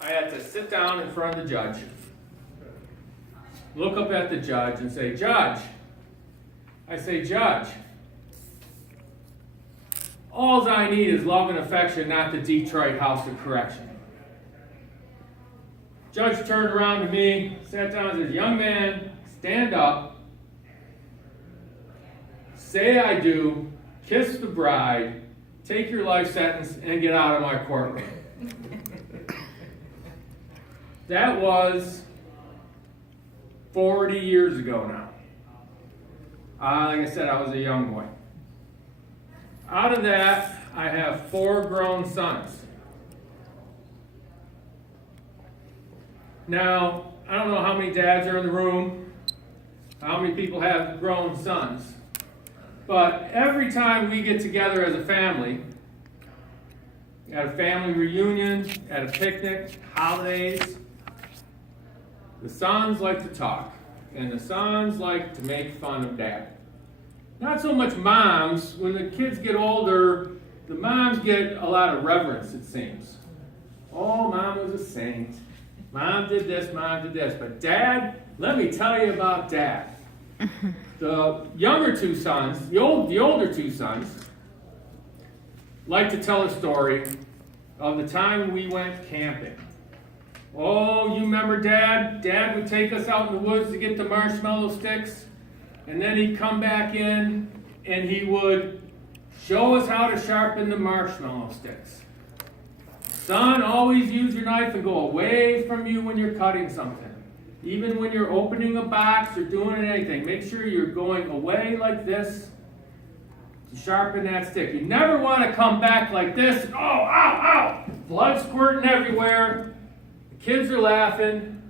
I had to sit down in front of the judge, look up at the judge and say, Judge, all I need is love and affection, not the Detroit House of Correction. Judge turned around to me, sat down and said, young man, stand up, say I do, kiss the bride, take your life sentence, and get out of my courtroom. That was 40 years ago now. Like I said, I was a young boy. Out of that, I have 4 grown sons. Now, I don't know how many dads are in the room, how many people have grown sons, but every time we get together as a family, at a family reunion, at a picnic, holidays, the sons like to talk, and the sons like to make fun of dad. Not so much moms. When the kids get older, the moms get a lot of reverence, it seems. Oh, mom was a saint. Mom did this, mom did this. But dad, let me tell you about dad. The younger 2 sons, the older 2 sons, like to tell a story of the time we went camping. Oh, you remember Dad? Dad would take us out in the woods to get the marshmallow sticks, and then he'd come back in and he would show us how to sharpen the marshmallow sticks. Son, always use your knife and go away from you when you're cutting something. Even when you're opening a box or doing anything, make sure you're going away like this to sharpen that stick. You never want to come back like this. Oh, ow, ow! Blood squirting everywhere. Kids are laughing.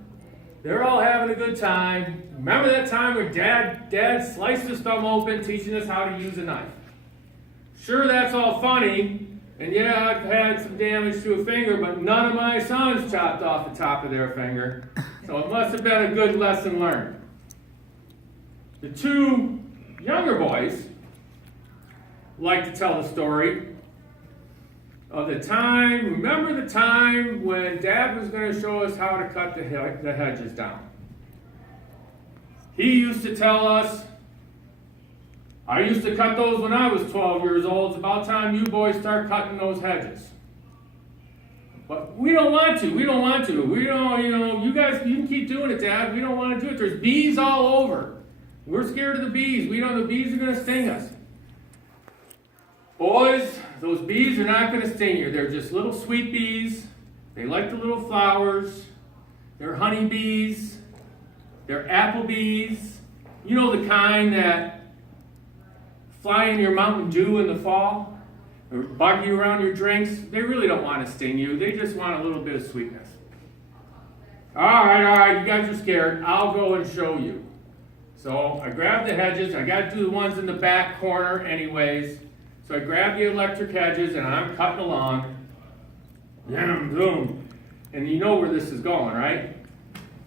They're all having a good time. Remember that time when Dad sliced his thumb open, teaching us how to use a knife? Sure, that's all funny, and yeah, I've had some damage to a finger, but none of my sons chopped off the top of their finger, so it must have been a good lesson learned. The 2 younger boys like to tell the story of the time, remember the time when Dad was going to show us how to cut the hedges down. He used to tell us, I used to cut those when I was 12 years old. It's about time you boys start cutting those hedges. But we don't want to. We don't, you guys, you can keep doing it, Dad. We don't want to do it. There's bees all over. We're scared of the bees. The bees are going to sting us. Boys, those bees are not going to sting you. They're just little sweet bees. They like the little flowers. They're honey bees. They're apple bees. You know the kind that fly in your Mountain Dew in the fall? Or bug you around your drinks? They really don't want to sting you. They just want a little bit of sweetness. All right, you guys are scared. I'll go and show you. So I grabbed the hedges. I got to do the ones in the back corner anyways. So I grabbed the electric hedges and I'm cutting along. Yum, boom. And you know where this is going, right?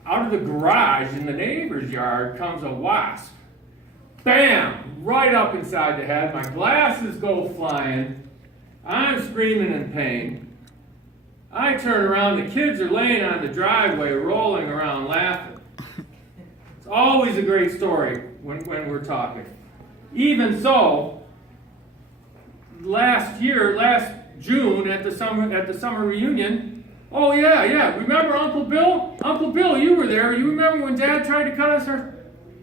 Out of the garage in the neighbor's yard comes a wasp. Bam! Right up inside the head. My glasses go flying. I'm screaming in pain. I turn around. The kids are laying on the driveway, rolling around laughing. It's always a great story when we're talking. Even so, last June at the summer reunion, oh yeah, remember Uncle Bill? Uncle Bill, you were there. You remember when Dad tried to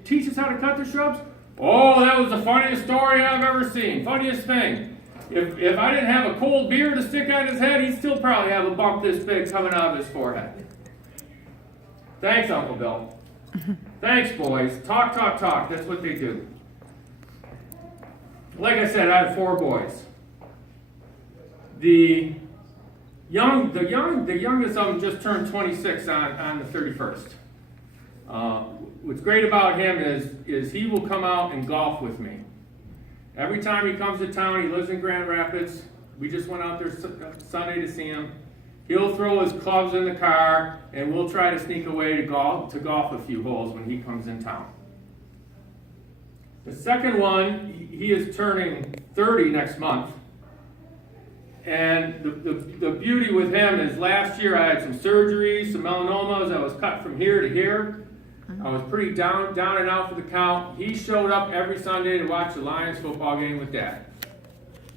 teach us how to cut the shrubs? Oh, that was the funniest story I've ever seen. Funniest thing. If I didn't have a cold beer to stick on his head, he'd still probably have a bump this big coming out of his forehead. Thanks, Uncle Bill. Thanks, boys. Talk. That's what they do. Like I said, I had 4 boys. The youngest of them just turned 26 on the 31st. What's great about him is he will come out and golf with me. Every time he comes to town, he lives in Grand Rapids. We just went out there Sunday to see him. He'll throw his clubs in the car, and we'll try to sneak away to golf a few holes when he comes in town. The second one, he is turning 30 next month. And the beauty with him is last year I had some surgeries, some melanomas. I was cut from here to here. I was pretty down and out for the count. He showed up every Sunday to watch the Lions football game with Dad.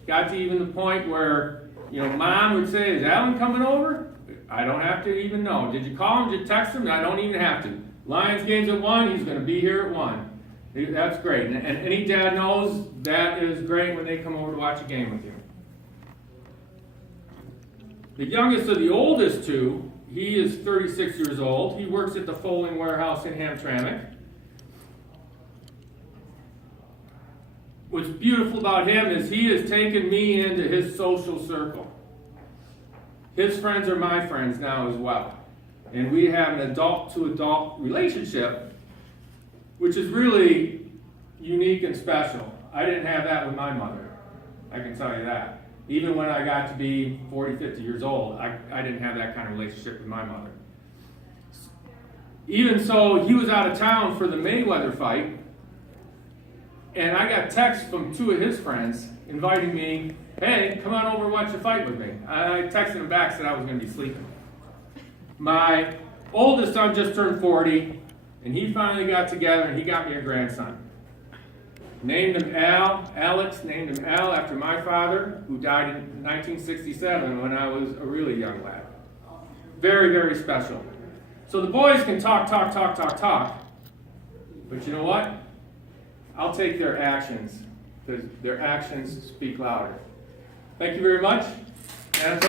Got to even the point where, Mom would say, "Is Alan coming over?" I don't have to even know. "Did you call him? Did you text him?" I don't even have to. Lions game's at 1, he's going to be here at 1. That's great. And any dad knows that is great when they come over to watch a game with you. The youngest of the oldest two, he is 36 years old. He works at the folding warehouse in Hamtramck. What's beautiful about him is he has taken me into his social circle. His friends are my friends now as well. And we have an adult-to-adult relationship, which is really unique and special. I didn't have that with my mother. I can tell you that. Even when I got to be 40, 50 years old, I didn't have that kind of relationship with my mother. Even so, he was out of town for the Mayweather fight, and I got texts from 2 of his friends inviting me, "Hey, come on over and watch the fight with me." I texted him back, said I was going to be sleeping. My oldest son just turned 40, and he finally got together and he got me a grandson. Named him Alex named him Al after my father, who died in 1967 when I was a really young lad. Very, very special. So the boys can talk, but you know what? I'll take their actions, because their actions speak louder. Thank you very much. And